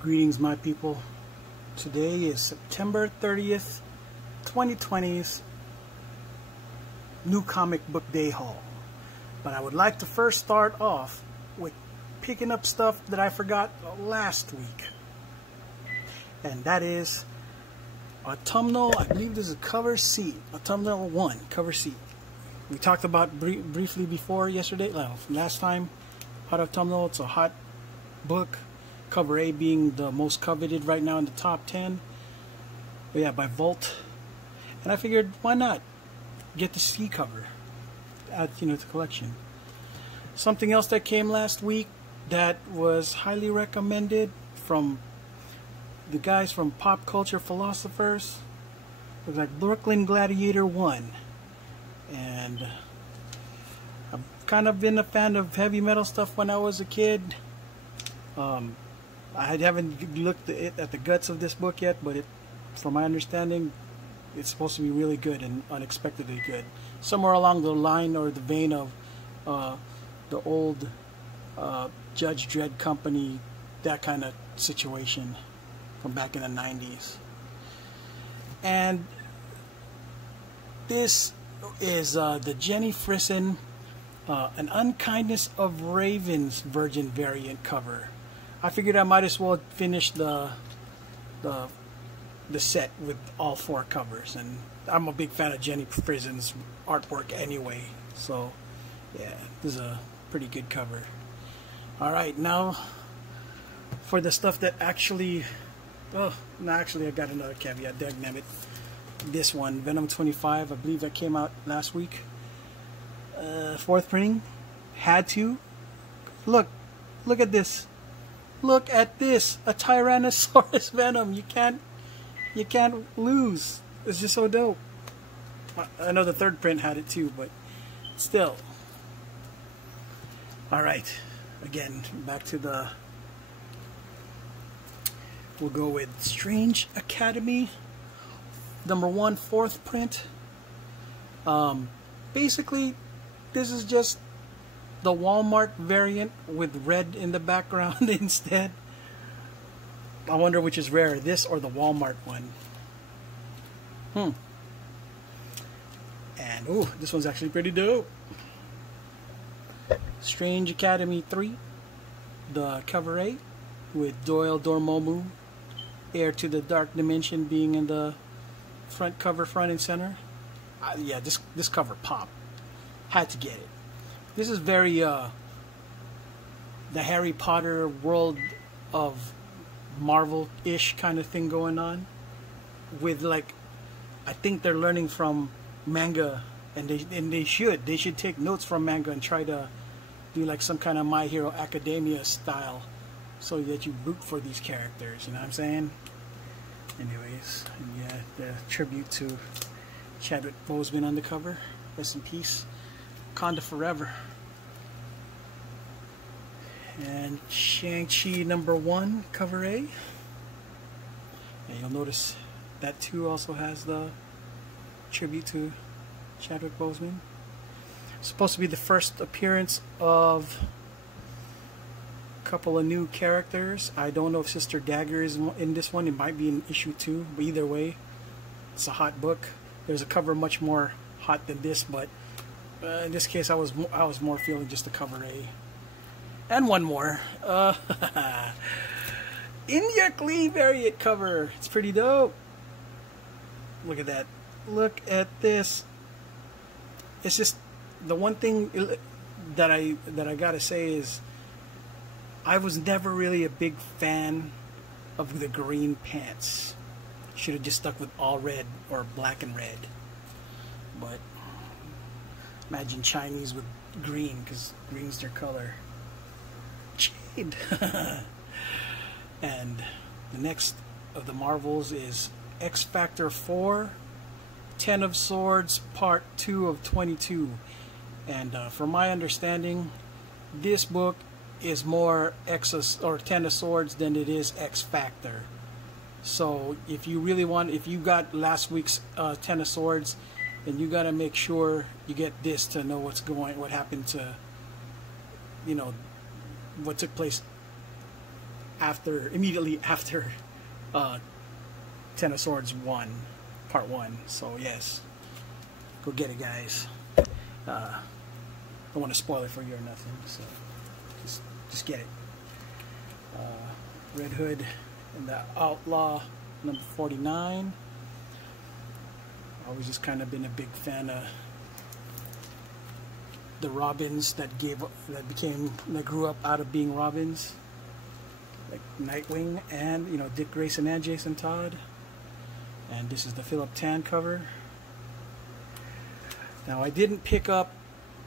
Greetings, my people. Today is September 30th, 2020's New Comic Book Day haul. But I would like to first start off with picking up stuff that I forgot last week. And that is Autumnal, I believe this is Cover C. Autumnal 1, Cover C. We talked about briefly before yesterday, last time. Hot Autumnal, it's a hot book. Cover A being the most coveted right now in the top 10. But yeah, by Vault. And I figured, why not get the C cover, add to the collection. Something else that came last week that was highly recommended from the guys from Pop Culture Philosophers. It was like Brooklyn Gladiator 1. And I've kind of been a fan of heavy metal stuff when I was a kid. I haven't looked at the guts of this book yet, but from my understanding, it's supposed to be really good and unexpectedly good. Somewhere along the line or the vein of the old Judge Dredd Company, that kind of situation from back in the 90s. And this is the Jenny Frison, An Unkindness of Ravens Virgin variant cover. I figured I might as well finish the set with all 4 covers, and I'm a big fan of Jenny Frison's artwork anyway, so yeah, this is a pretty good cover. Alright, now for the stuff that actually, I got another caveat, dagnabbit. This one, Venom 25, I believe that came out last week. 4th printing, had to. Look at this. Look at this, a Tyrannosaurus Venom. You can't lose. It's just so dope. I know the 3rd print had it too, but still. All right, again, back to the. We'll go with Strange Academy, #1, 4th print. Basically, this is just the Walmart variant with red in the background instead. I wonder which is rarer, this or the Walmart one. And ooh, this one's actually pretty dope. Strange Academy 3, the Cover A, with Doyle Dormammu, Heir to the Dark Dimension, being in the front cover, front and center. Yeah, this cover popped. Had to get it. This is very the Harry Potter world of Marvel-ish kind of thing going on, with like, I think they're learning from manga, and they should take notes from manga and try to do like some kind of My Hero Academia style, so that you root for these characters. You know what I'm saying? Anyways, yeah, the tribute to Chadwick Boseman on the cover. Rest in peace. Wakanda forever. And Shang-Chi #1, Cover A. And you'll notice that too also has the tribute to Chadwick Boseman. It's supposed to be the first appearance of a couple of new characters. I don't know if Sister Dagger is in this one. It might be in issue 2, but either way, it's a hot book. There's a cover much more hot than this, but in this case, I was more feeling just the Cover A. And one more, India Klee variant cover. It's pretty dope. Look at that. Look at this. It's just the one thing that I gotta say is I was never really a big fan of the green pants. Should have just stuck with all red or black and red. But imagine Chinese with green, because green's their color. Jade. And the next of the Marvels is X Factor 4, 10 of Swords, Part 2 of 22. And from my understanding, this book is more 10 of Swords than it is X Factor. So if you really want, if you got last week's 10 of Swords, then you gotta make sure you get this to know what happened to, what took place immediately after Ten of Swords 1, Part 1. So yes, go get it, guys. Don't want to spoil it for you or nothing, so just get it. Red Hood and the Outlaw number 49. Always just kind of been a big fan of the Robins that grew up out of being Robins, like Nightwing and Dick Grayson and Jason Todd. And this is the Philip Tan cover. Now I didn't pick up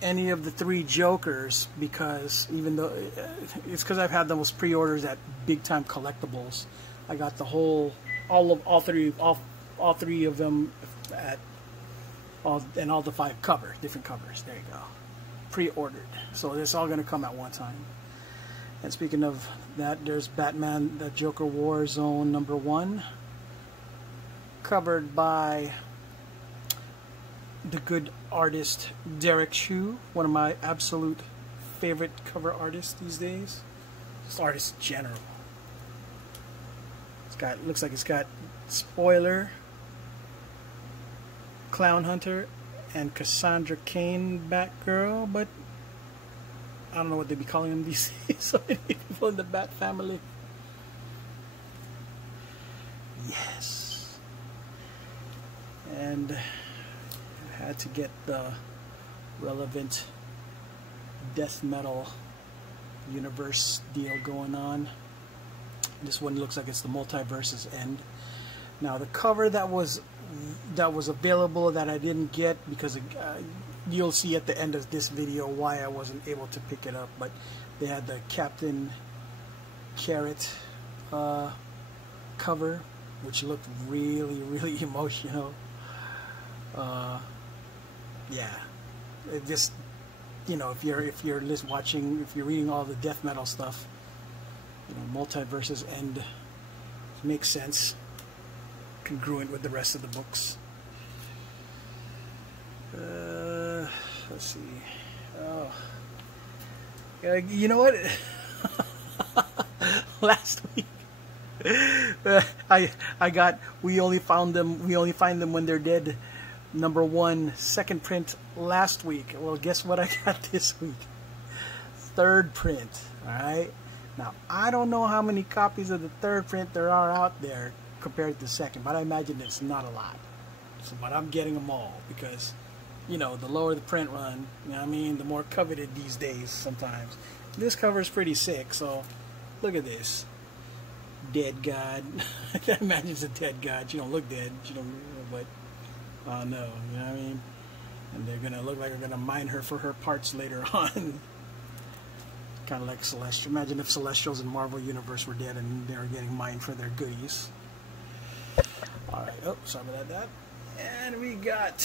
any of the 3 Jokers because it's because I've had those pre-orders at Big Time Collectibles. I got the whole all three of them at all the 5 different covers. There you go, pre-ordered. So it's all going to come at one time. And speaking of that, there's Batman: The Joker War Zone number 1, covered by the good artist Derek Chu, one of my absolute favorite cover artists these days. Just artists in general. Looks like it's got Spoiler, Clown Hunter, and Cassandra Cain Batgirl, but I don't know what they'd be calling them these days. So many people in the Bat family. Yes. And I had to get the relevant death metal universe deal going on. This one looks like it's the Multiverse's End. Now the cover that was available that I didn't get because you'll see at the end of this video why I wasn't able to pick it up, but they had the Captain Carrot cover, which looked really, really emotional. Yeah, it just, if you're watching, if you're reading all the death metal stuff, Multiverse's End makes sense, congruent with the rest of the books. Let's see. Oh, you know what? Last week, I got We Only Find Them When They're Dead number 1 second print last week. Well, guess what I got this week? 3rd print. All right. Now I don't know how many copies of the 3rd print there are out there compared to the 2nd, but I imagine it's not a lot. So, but I'm getting them all because, the lower the print run, the more coveted these days sometimes. This cover is pretty sick, so look at this. Dead God. I imagine it's a dead God. She don't look dead. She don't, but no, you know what I mean? And they're gonna look like they're gonna mine her for her parts later on. Kind of like Celestial. Imagine if Celestials in Marvel Universe were dead and they were getting mined for their goodies. Alright, oh, sorry about that. And we got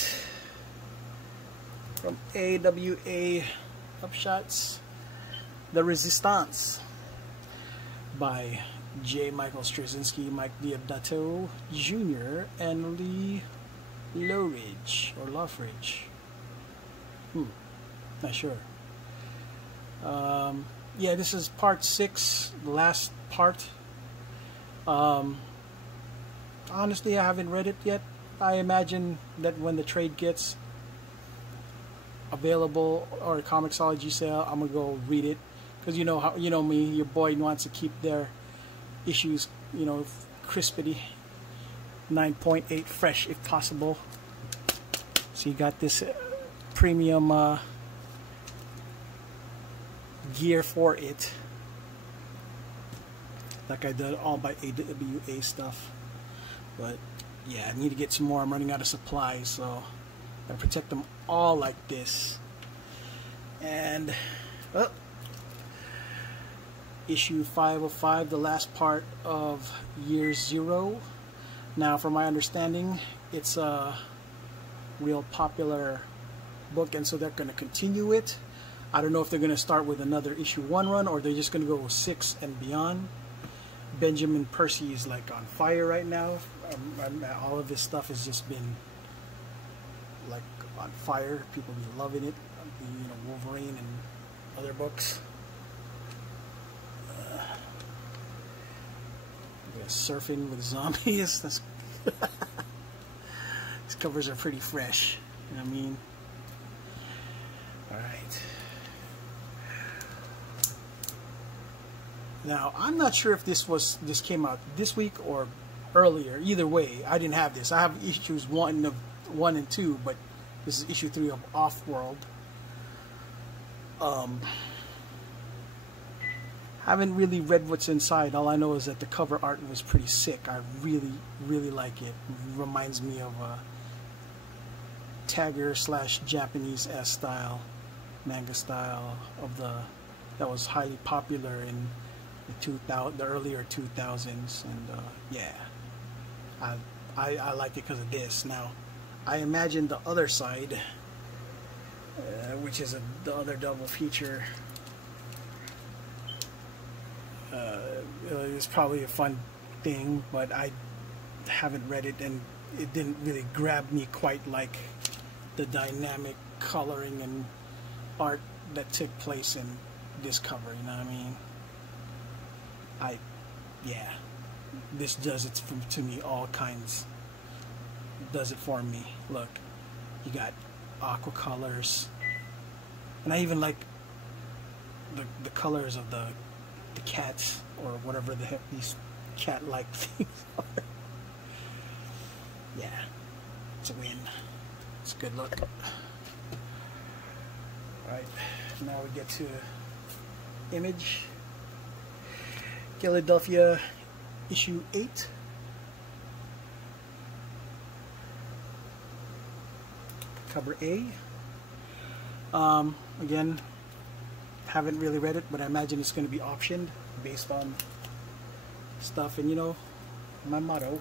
from AWA Upshots, The Resistance by J. Michael Straczynski, Mike Deodato Jr., and Lee Lowridge or Lothridge. Not sure. Yeah, this is part 6, the last part. Honestly, I haven't read it yet. I imagine that when the trade gets available or a Comixology sale, I'm gonna go read it because you know me, your boy wants to keep their issues, crispity, 9.8 fresh if possible. So you got this premium gear for it, like I did all by AWA stuff. But yeah, I need to get some more. I'm running out of supplies, so I protect them all like this. And issue 505, the last part of Year Zero. Now, from my understanding, it's a real popular book, and so they're going to continue it. I don't know if they're going to start with another issue 1 run or they're just going to go 6 and beyond. Benjamin Percy is like on fire right now. All of his stuff has just been like on fire. People be loving it. Wolverine and other books. surfing with zombies. That's these covers are pretty fresh. You know what I mean? All right. Now I'm not sure if this came out this week or earlier. Either way, I didn't have this. I have issues 1 and 2, but this is issue 3 of Offworld. Haven't really read what's inside. All I know is that the cover art was pretty sick. I really, really like it. Reminds me of a Tagger / Japanese style, manga style of that was highly popular in the earlier 2000s, and yeah, I like it because of this. Now, I imagine the other side, which is the other double feature. It's probably a fun thing, but I haven't read it, and it didn't really grab me quite like the dynamic coloring and art that took place in this cover. You know what I mean? Yeah, this does it to me all kinds. Does it for me. Look, you got aqua colors, and I even like the colors of the cats, or whatever the heck these cat-like things are. Yeah, it's a win. It's a good look. Alright, now we get to Image. Philadelphia, issue 8. Cover A. Again, haven't really read it, but I imagine it's going to be optioned based on stuff, and you know, my motto.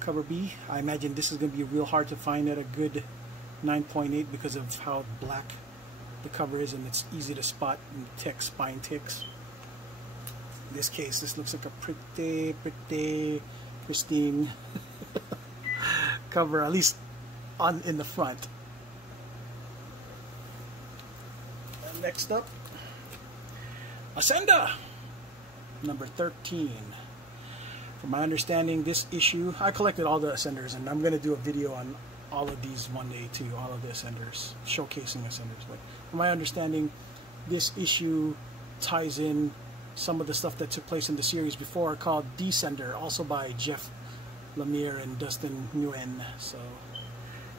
Cover B. I imagine this is going to be real hard to find at a good 9.8 because of how black the cover is, and it's easy to spot in text, spine ticks. In this case, this looks like a pretty pristine cover, at least in the front. Next up, Ascenda, number 13. From my understanding, this issue, I collected all the Ascenders, and I'm going to do a video on all of these one day too, all of the Ascenders, showcasing Ascenders. But from my understanding, this issue ties in some of the stuff that took place in the series before, called Descender, also by Jeff Lemire and Dustin Nguyen. So,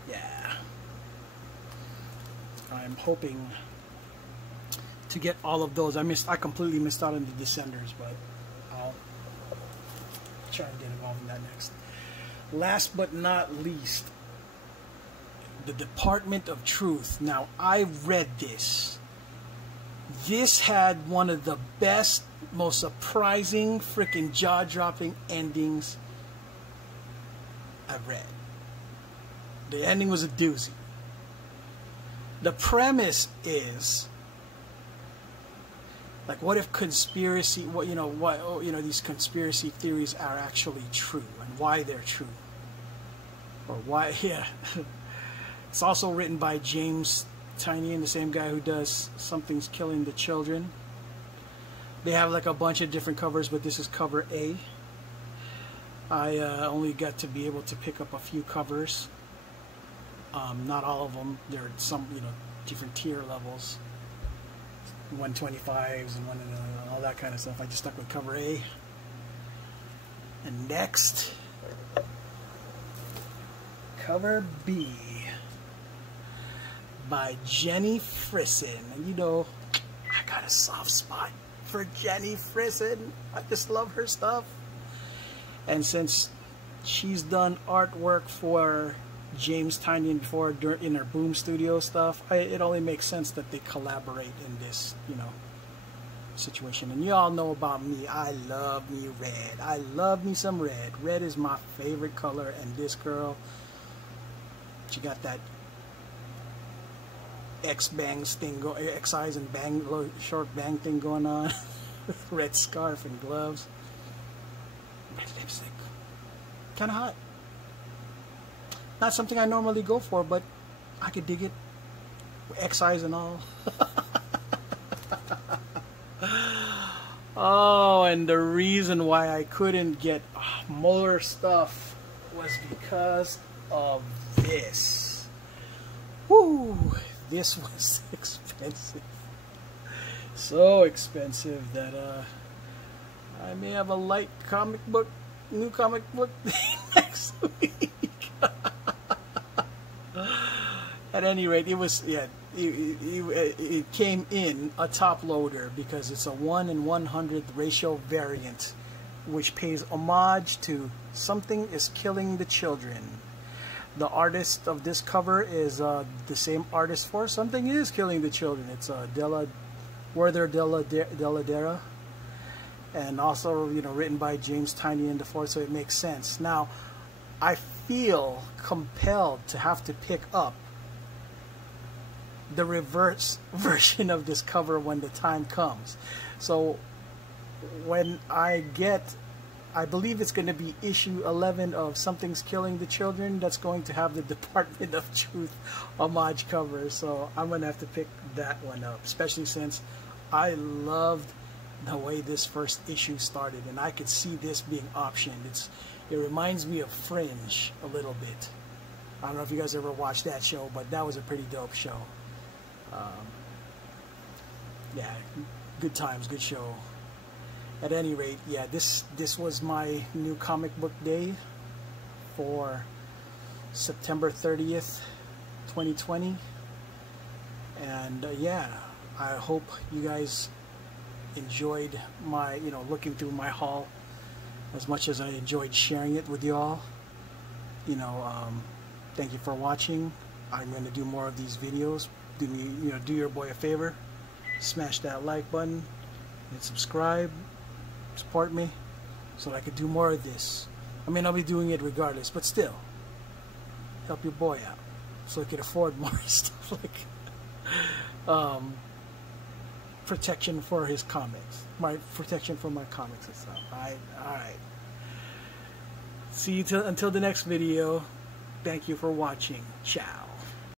yeah. I'm hoping to get all of those. I completely missed out on the Descenders, but I'll try and get involved in that next. Last but not least, the Department of Truth. Now, I read this. This had one of the best, most surprising, freaking jaw-dropping endings I've read. The ending was a doozy. The premise is, like, what if these conspiracy theories are actually true, and why they're true, or why? Yeah. It's also written by James Tynion, the same guy who does Something's Killing the Children. They have like a bunch of different covers, but this is cover A. I only got to be able to pick up a few covers. Not all of them. There are some, different tier levels. 125s and all that kind of stuff. I just stuck with cover A. And next, cover B by Jenny Frison. And I got a soft spot for Jenny Frison. I just love her stuff. And since she's done artwork for James Tynion before in her Boom Studio stuff, it only makes sense that they collaborate in this, situation. And you all know about me. I love me red. I love me some red. Red is my favorite color, and this girl, she got that X-bangs thing, X-eyes and short bang thing going on. Red scarf and gloves. Red lipstick. Kind of hot. Not something I normally go for, but I could dig it. X-eyes and all. Oh, and the reason why I couldn't get more stuff was because of this. Woo! This was expensive. So expensive that I may have a light new comic book next week. At any rate, it was, yeah, it came in a top loader because it's a 1 in 100th ratio variant, which pays homage to Something is Killing the Children. The artist of this cover is the same artist for Something is Killing the Children. It's Werther Dell'Edera, and also, you know, written by James Tynion IV, so it makes sense. Now, I feel compelled to have to pick up the reverse version of this cover when the time comes. So when I believe it's going to be issue 11 of Something's Killing the Children, that's going to have the Department of Truth homage cover. So I'm going to have to pick that one up, especially since I loved the way this first issue started, and I could see this being optioned. It reminds me of Fringe a little bit. I don't know if you guys ever watched that show, but that was a pretty dope show. Yeah, good times, good show. At any rate, yeah, this was my new comic book day for September 30th, 2020. And yeah, I hope you guys enjoyed my, you know, looking through my haul as much as I enjoyed sharing it with y'all. You know, thank you for watching. I'm going to do more of these videos. Do your boy a favor, smash that like button and subscribe, support me so that I could do more of this. I mean, I'll be doing it regardless, but still, help your boy out so I can afford more stuff like protection for his comics, my protection for my comics and stuff. Alright. See you until the next video. Thank you for watching. Ciao.